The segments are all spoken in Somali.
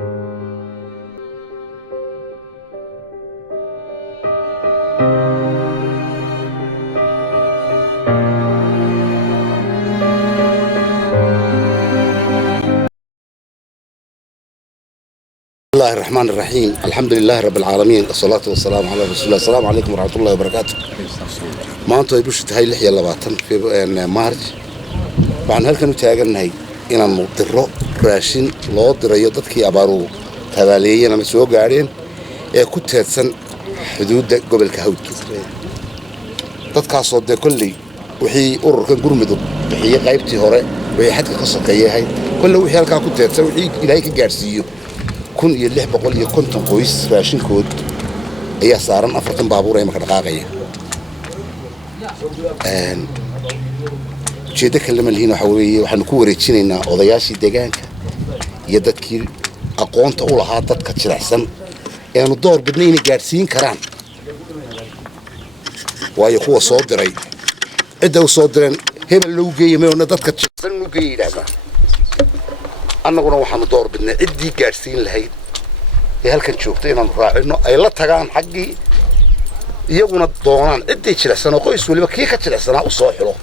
بسم الله الرحمن الرحيم. الحمد لله رب العالمين، الصلاة والسلام على رسول الله. السلام عليكم ورحمة الله وبركاته. ما أنتوا يبوش هاي اللحية اللباتن في مارج وعن هالكنو تاجرنا إن المضطر راشين لا دريضت كي أبارو تبالية لما سووا قاعدين كنت هتسن حدود قبل كهود تذكر صوت كلي وحي أور كان قرمدو وحي غايبتي هراء وحي حد قصة كياهاي كل وحي هالكا كنت هتسن وحي إلهي كجارسيو كن يلح بقول يكون تنقويس راشين كود هي صارن أفرتن بابور أي مكان قاقية شيء ده كلام اللي هنا حوي وحنكون ريتشيننا وضياشي دجاج يدك أقوم تقول هاتت كتير أحسن يعني الدور بدنين جالسين كرام ويخو صادري إدوا صادرين هم اللي جاي ما ندت كتير اللي جاي لهذا أنا قلنا وحنا دور بدنا إدي جالسين لهي هل كنت شوفتين نراعي إنه أي لا تجان حقي يجونا الضوانان إدي كتير أحسن وقيس واللي بكيه كتير أحسن وصاحله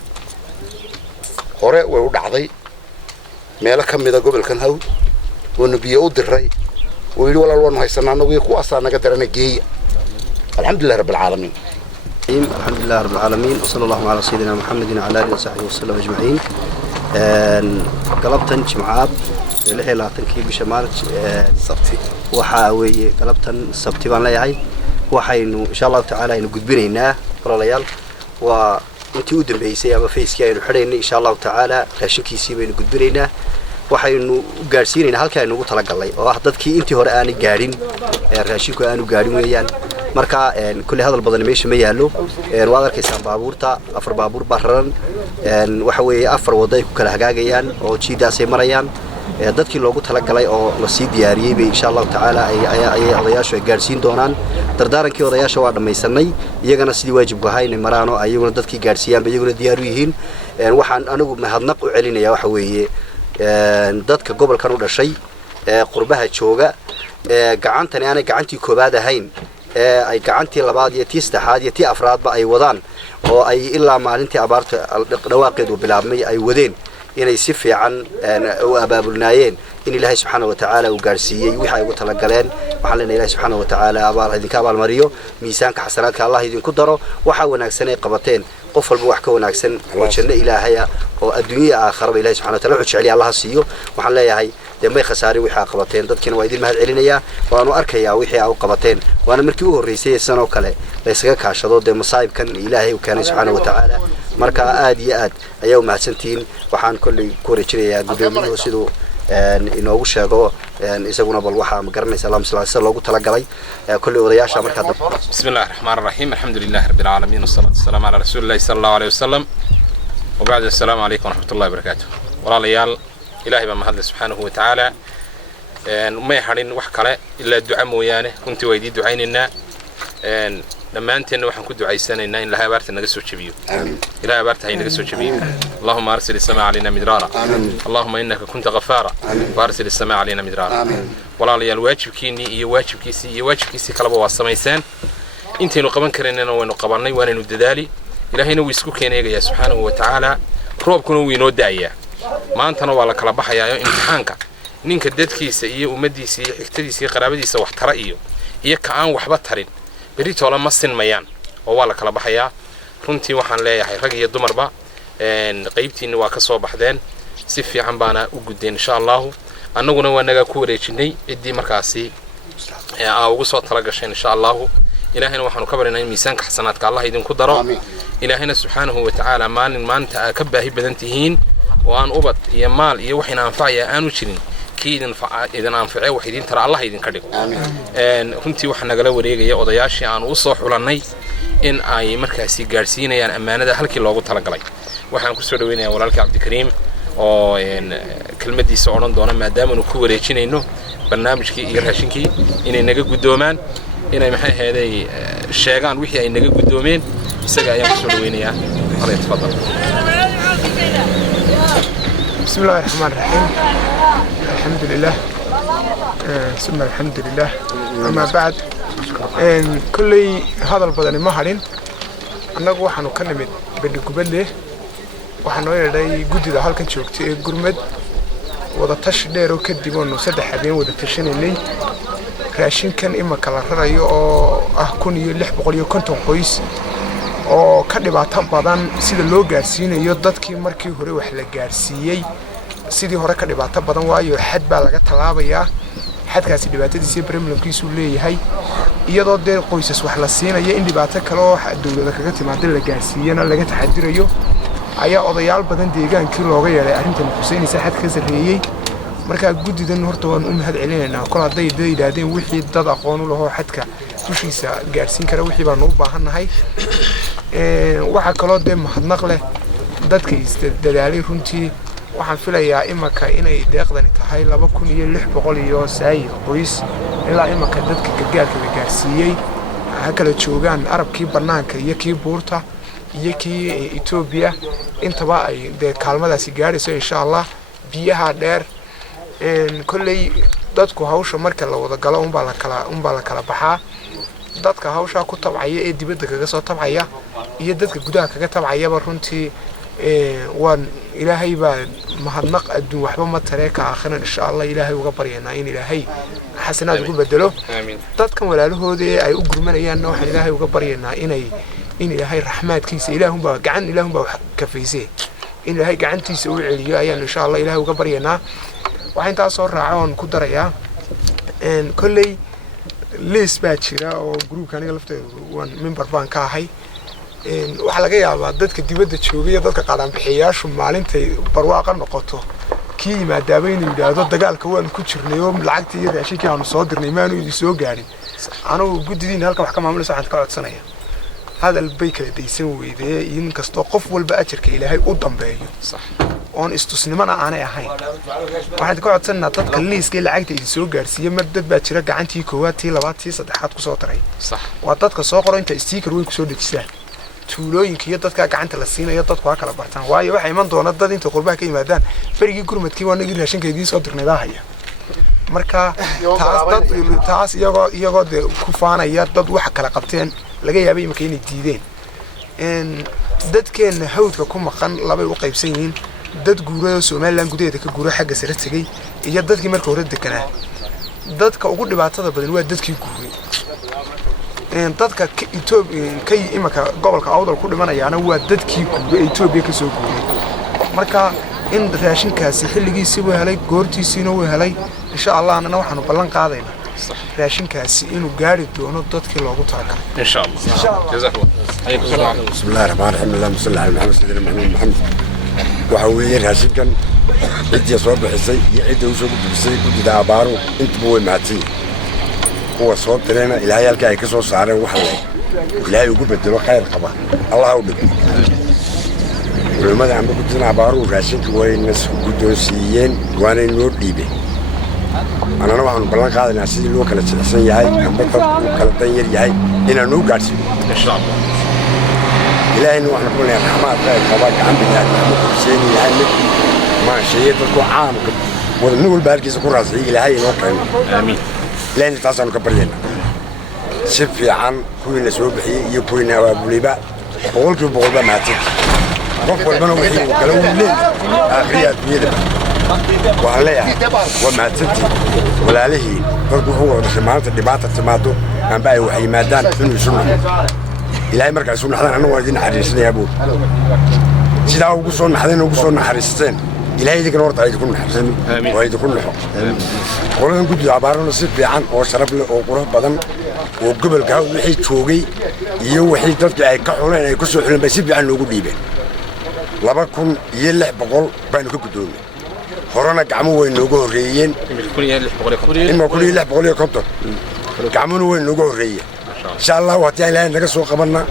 هراء وودعضي مالا كم إذا قبل كان هود والنبي يود الرأي ويقول ولا الوان هاي سنة ويقوى أصلا قدر أنا جي. الحمد لله رب العالمين. الحمد لله رب العالمين وصلى الله على سيدنا محمد وعلى آله وصحبه وسلم أجمعين. قلبتن جمعات اللي لا تنكي بشمال صبتي وحاوي قلبتن صبتي بان ليهاي وحينو إن شاء الله تعالى إنه قد بيننا ولا ليال و intii u dambeysay ama feeskii aynu xidhaynay insha Allah taala raashinkiisii baynu gudbinaynaa waxaynu gaarsiinaynaa halka aynu ugu talagalnay oo ah dadkii intii hore aan gaarin raashinku aanu gaarin weeyaan marka kulli hadal badan meesha ma yaalo waad arkaysaan baabuurta afar baabuur bararan waxa weeye afar waday ku kala hagaagayaan oo jiidaasay marayaan dadkii loogu talagalay oo la sii diyaariyay bay insha Allah taala ay odayaashu gaarsiin doonaan dardaarankii odayaasha waa dhamaysanay iyagana sidii waajibku ahaa inay maraan oo ayaguna dadkii gaarsiiyaan bay iyaguna diyaar u yihiin waxaan anigu mahadnaq u celinayaa waxa weeye dadka gobolkan u dhashay qurbaha jooga gacantani aanay gacantii koobaad ahayn ay gacantii labaad iyo tii saddexaad iyo tii afraadba ay wadaan oo ay ilaa maalintii abaarta dhawaaqeedu bilaabmay ay wadeen inay si fiican u abaabulnaayeen in Ilaahay subhanahu wa ta'ala uu gaarsiiyay wixii ay ugu tala galeen waxaan leenahay Ilaahay subhanahu wa ta'ala abaal idinka abaal mariyo miisaanka xasanaadka Allah idinku daro waxa wanaagsan ay qabateen qof walba wax ka wanaagsan oo janno Ilaahay oo adduunyo aakhiraba Ilaahay subhanahu wa ta'ala wuxuu jecel Allah siiyo waxaan leeyahay damay khasaari wixii ay qabateen dadkina waa idin mahad celinaya waanu arkayaa wixii ay qabateen waana markii u horeysay sano kale la isaga kaashado masaa'ibkan Ilaahay uu keenay subhanahu wa ta'ala marka aad iyo aad ayaa u mahadsantiin waxaan kulli ku rajaynayaa gudoomiyuhu sidoo inoogu sheego isaguna bal waxa ma garanaysaa Allah sallallahu loogu tala galay kulli odayaasha marka dab bismillaahir rahmaanir rahiim alxamdulillaahi rabbil aalamiin wassalatu wassalamu ala rasuulillahi sallallahu alayhi wasallam wa ba'd assalamu alaykum wa rahmatullahi wa barakaatuh walaalayaal ilaahay baa mahad subhanahu wa ta'ala ma yaharin wax kale illa du'a mooyaane kunti waydi du'aynaynaa dhammaanteen waxaan ku ducaysanaynaa in Ilaahay abaarta naga soo jabiyo Ilaahay abaarta hay naga soo jabiyo Allahumma arsil as-samaa alayna midrara Allahumma innaka kunta ghafaara wa arsil as-samaa alayna midrara walaalayaal waajibkiini iyo waajibkiisi kalaba waa samaysaan intaynu qaban kareynana waynu qabanay waanaynu dadaali Ilaahayna wuu isku keenayaa subhanahu wa ta'ala roobkuna wuu inoo daayaa maantana waa la kala baxayaa imtixaanka ninka dadkiisa iyo ummadiisa iyo xigtadiisa iyo qaraabadiisa wax tara iyo ka aan waxba tarin بريتولا مصين ميان ووالا كلا بحيا runtii waxaan leeyahay rag iyo dumarba qaybtiina waa ka soo baxdeen si fiican baana u gudeen insha Allah annaguna waa naga ku wareejinay cidii markaasi ugu soo tala gashay insha Allah ilaahayna waxaanu ka barinay miisaanka xasanaadka Allah idinku daro ilaahayna subhanahu wa ta'ala maalin maanta ka baahi badan tihiin oo aan ubad iyo maal iyo waxina anfacaya aanu jirin kiidin anfacay wax idin tara Allah idin ka dhigo runtii waxa nagala wareegaya odayaashii aan u soo xulanay in ay markaasi gaarsiinayaan amaanada halkii loogu tala galay waxaan ku soo dhaweynayaa walaalka Cabdikariim oo kelmadiisa oran doona maadaama uu ku wareejinayno barnaamijkii iyo raashinkii inay naga gudoomaan inay maxay heeday sheegaan wixii ay naga gudoomeen isaga ayaan ku soo dhaweynayaa hada tafadal بسم الله الرحمن الرحيم الحمد لله ثم الحمد لله أما بعد كل هذا البدن ما هرين أنا وحنا كلمة بالقبلة وحنا يلاقي جدي ده هالكن شوكت جرمد وده تش ديرو كديبون وسد حبين وده تشين اللي راشين كان إما كلا رأيو أكون يلح بقولي كنتم كويس أو كدي بعتم بدن سيد اللو جارسين يضد كي مركي هري وحلا جارسيي سيدي هرا كدي بعتم بدن وايو حد بالغ طلابيا حد كاسي دبعتي سي بريميوم كيسو ليهي iyadoo dee qoysas wax la siinayo in dhibaato kale oo dawladda kaga timaado la gaarsiiyana laga taxadirayo ayaa odayaal badan deegaankii looga yeelay arrintan xuseynaysa xad ka sareeyay marka gudidan horta waan u mahad celinaynaa kol haday yiraahdeen wixii dad aqoon u lahaa xadka dushiisa gaarsiin kara wixii baan u baahanahay waxa kaloo dee mahadnaq leh dadka dadaalay runtii waxaan filayaa imaka inay deeqdani tahay 2600 iyo saay qoys ilaa imaka dadka gargaarka la gaarsiiyay ha kala joogaan arabkii banaanka iyo kii buurta iyo kii Ethiopia intaba ay de kaalmadaasi gaarayso insha Allah biyaha dheer kullay dadku hawsha marka la wada galo un baa la kala baxaa dadka hawsha ku tabcaya ee dibadda kaga soo tabcaya iyo dadka gudaha kaga tabcaya runtii وان إلهي با مهنق أدون وحبا ما تريك آخرا إن شاء الله إلهي وقبرينا إن إلهي حسنات يقول بدلو تدكم ولا له دي أي أقر من أيان نوح إلهي وقبرينا إن إلهي رحمات كيس إلههم با قعن إلههم با كفيسي إن إلهي قعن تيسوي عليا أيان إن شاء الله إلهي وقبرينا وحين تأصور رعاون كدريا إن كلي ليس باتشرا أو جروب كان يلفت وان منبر بان كاهي waxa laga yaabaa dadka dibadda joogay dadka qaran bixiyaashu maalintay barwaaqo noqoto kii yimaadaaba inuu yiraahdo dagaalka waan ku jirnay oo lacagtii iyo raashinkii aanu soo dirnay maanu idin soo gaarin anigu gudidiin halka wax ka maamulayso waxaan ka codsanaya hadal bay kala deysan weydee in kasto qof walba ajarka Ilaahay u dambeeyo sax oon istusnimana aanay ahayn waxaan ka codsanaa dadka liiska lacagta idin soo gaarsiiyay mar dad baa jira gacantii koowaad tii labaad tii saddexaad ku soo taray sax waa dadka soo qoran inta sticker way ku soo dhajisaan tuulooyinka iyo dadka gacanta la siinayo dadku kala bartaan waayo waxa iman doona dad inta qurbaha ka yimaadaan farigii gurmadkii waa nagii raashinkeedii soo dirnayda haya marka taas iyagoo de ku faanaya dad wax kala qabteen laga yaabay imka inay diideen dadkeena hawdka ku maqan laba u qaybsan yihiin dad guurada Soomaaliland gudaheeda ka guuro xagga sare tagay iyo dadkii markii hore deganaa dadka ugu dhibaatada badan waa dadkii guuray dadka Ethiopia kay imaka gobolka awdal ku dhimanayaana waa dadkii guuray Ethiopia ka soo guuray marka in raashinkaasi xilligiisii uu helay goortiisiina uu helay insha Allah anana waxaanu ballan qaadaynaa raashinkaasi inuu gaari doono dadkii loogu talagalay insha Allah jazakallahu bismillahir rahmanir rahim allahumma salli ala muhammad waxa weeye raashinkan cidii soo bixisay iyo cidii soo gudbisay gudida abaaro inta way maatay kuwa soo direena ilaahay halka ay ka soo saareen waxa ilaahay ugu bedelo khayr qaba allah u dhig culimada aan gudina abaaro raashinka way nas guddoonsiiyeen waana inoo dhiibay anana waxaan ballan qaadanayaa sidii loo kala jilcsan yahay amba dad uu kala dan yar yahay inaan u gaarsiino insha Allah ilaahayna waxaan ku leeyahay raxmaad khayr qaba gacan bidaadan ku sheegay yahay mid ma sheeyay dadku caamka wadnu walba halkiisa ku raasay ilaahay inoo keeno aamin لأن تاسون كبرينا شوف عن كوينا سوى بحي يكوينا وابوليبا قولك بقولبا ما تك قف والبنا وحي وكلام الليل آخريات بيدا وعليها وما تتي ولا عليه برضو هو رسمات الدبات التماتو عن باقي وحي مادان إنه سنة إلهي مركز سنة حدا أنا واردين حريصين يا أبو سيدا وقصون حدين وقصون حريصتين إلهي ذيك الورد هاي تكون حسن وهاي تكون لحق قولنا نقول عبارة نصيب عن أو شرب له أو قرب بدن وقبل كهو وحي تشوقي يو وحي ترجع يكحونا يكسر حلم بيسيب عن لوجود ليبه لما كن يلح بقول بينك قدوم هرانا كعمو وين لوجود ريين إما كل يلح بقول يكتر كعمو وين لوجود ريين إن شاء الله وقتها لين نقصوا قبلنا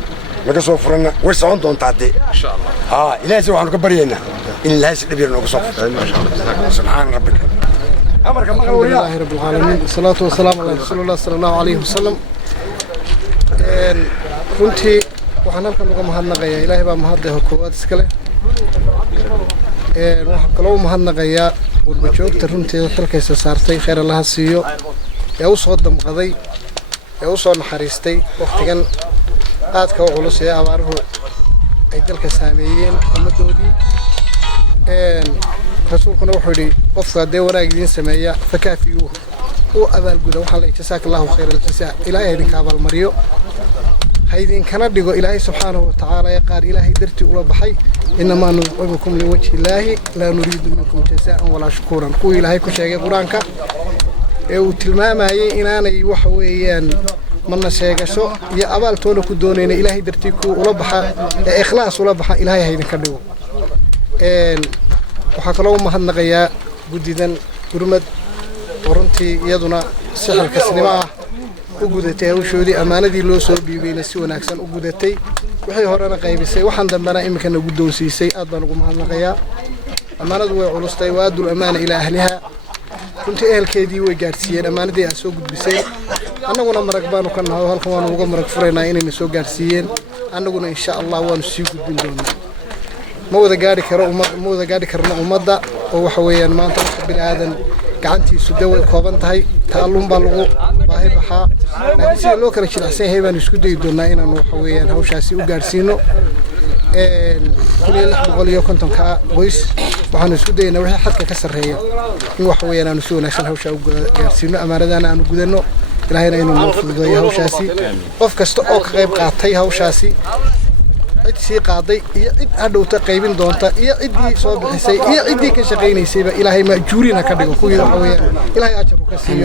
نقصوا فرنا وسعون دون تعدي إن شاء الله إلهي سوى عنك برينا إن الله سيدبير نقصوا سبحان ربك الحمد لله رب العالمين والصلاة والسلام على رسول الله صلى الله عليه وسلم runtii waxaan halkan uga mahadnaqayaa ilaahay baa mahadleh koowaad iska leh waxaan kaloo mahadnaqayaa والبجوكتر runtii xilkaysa saartay khayr Allah siiyo ee u soo damqaday ee u soo naxariistay waqtigan aadka u culus ee abaaruhu ay dalka saameeyeen ummadoodii rasuulkuna wuxuu yiri qofka hadee wanaag idin sameeya fakaafiyu oo abaal guda waxa la jazakallahu khayral jazaa ilaahay idinka abaal mariyo haydin kana dhigo ilaahay subhanahu wa ta'ala ya qaar ilaahay darti ula baxay inama nu'imukum liwajhi illaahi la nuriidu minkum jazaa'an wala shukuran ku ilaahay ku sheegay quraanka ee uu tilmaamayay inaanay wax weeyaan mana sheegasho iyo abaal toona ku doonayna ilaahay darti ku ula baxa ee ikhlaas ula baxa ilaahay haydin ka dhigo waxa kale oo mahadnaqayaa gudidan gurmad runtii iyaduna sixir kasnimo ah u gudatay hawshoodii amaanadii loo soo dhiibayna si wanaagsan u gudatay wixii horena qaybisay waxaan dambana imikana guddoonsiisay aad baan ugu mahadnaqayaa amaanadu way culustay waa dul amaana ila ahliha runtii ehelkeedii way gaarsiiyeen amaanadii ay soo gudbisay annaguna marag baanu ka nahay halkan waanu uga marag furaynaa inay soo gaarsiiyeen annaguna insha Allah waanu sii gudbin doonaa ma wada gaari karno ummadda oo waxa weeyaan maanta bil aadan gacantiisu daway kooban tahay taalun baa lagu baahi baxaa laakiin si loo kala jilicsan yahay baan isku dayi doonaa inaan waxa weeyaan hawshaasi u gaarsiino kulli 650 ka qoys waxaan isku daynaa wixii xadka ka sareeya in waxa weeyaan aanu si wanaagsan hawsha u gaarsiino amaanadana aanu gudano ilaahayna inuu noo fududeeyo hawshaasi qof kasta oo ka qayb qaatay hawshaasi cid sii qaaday iyo cid hadhowta qaybin doonta iyo ciddii soo bixisay iyo ciddii ka shaqaynaysayba ilaahay ma juurina ka dhigo kuwii waxa weeyaan ilaahay ajar u ka siiyo